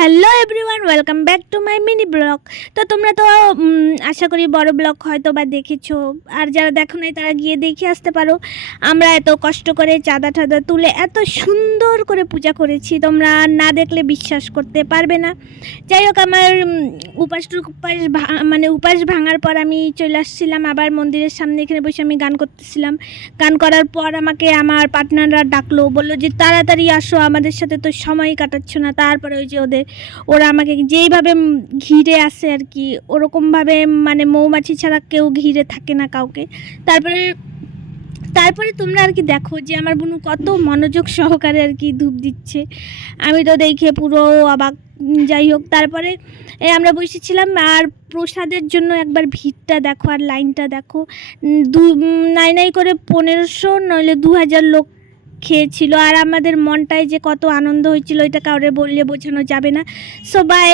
Hello everyone, welcome back to my mini blog. তো তোমরা তো আশা করি বড় ব্লগ হয়তো বা দেখেছো, আর যারা দেখো নাই তারা গিয়ে দেখে আসতে পারো। আমরা এত কষ্ট করে চাঁদা টাদা তুলে এত সুন্দর করে পূজা করেছি, তোমরা না দেখলে বিশ্বাস করতে পারবে না। যাই হোক, আমার উপাস ভাঙার পর আমি চলে আসছিলাম আবার মন্দিরের সামনে। এখানে বসে আমি গান করতেছিলাম। গান করার পর আমাকে আমার পার্টনাররা ডাকলো, বললো যে তাড়াতাড়ি আসো, আমাদের সাথে তো সময় কাটাচ্ছ না। তারপরে ওই যে ওরা আমাকে যেইভাবে ঘিরে আসে আর কি, ওরকমভাবে মানে মৌমাছি ছাড়া কেউ ঘিরে থাকে না কাউকে। তারপরে তারপরে তোমরা আর কি দেখো যে আমার বোনু কত মনোযোগ সহকারে আর কি ধূপ দিচ্ছে। আমি তো দেখে পুরো অবাক। যাই হোক, তারপরে আমরা বসেছিলাম। আর প্রসাদের জন্য একবার ভিড়টা দেখো আর লাইনটা দেখো। নাই নাই করে 1500 নইলে 2000 লোক খেয়েছিল। আর আমাদের মনটায় যে কত আনন্দ হয়েছিল এটা কাউরে বললে বোঝানো যাবে না। So by.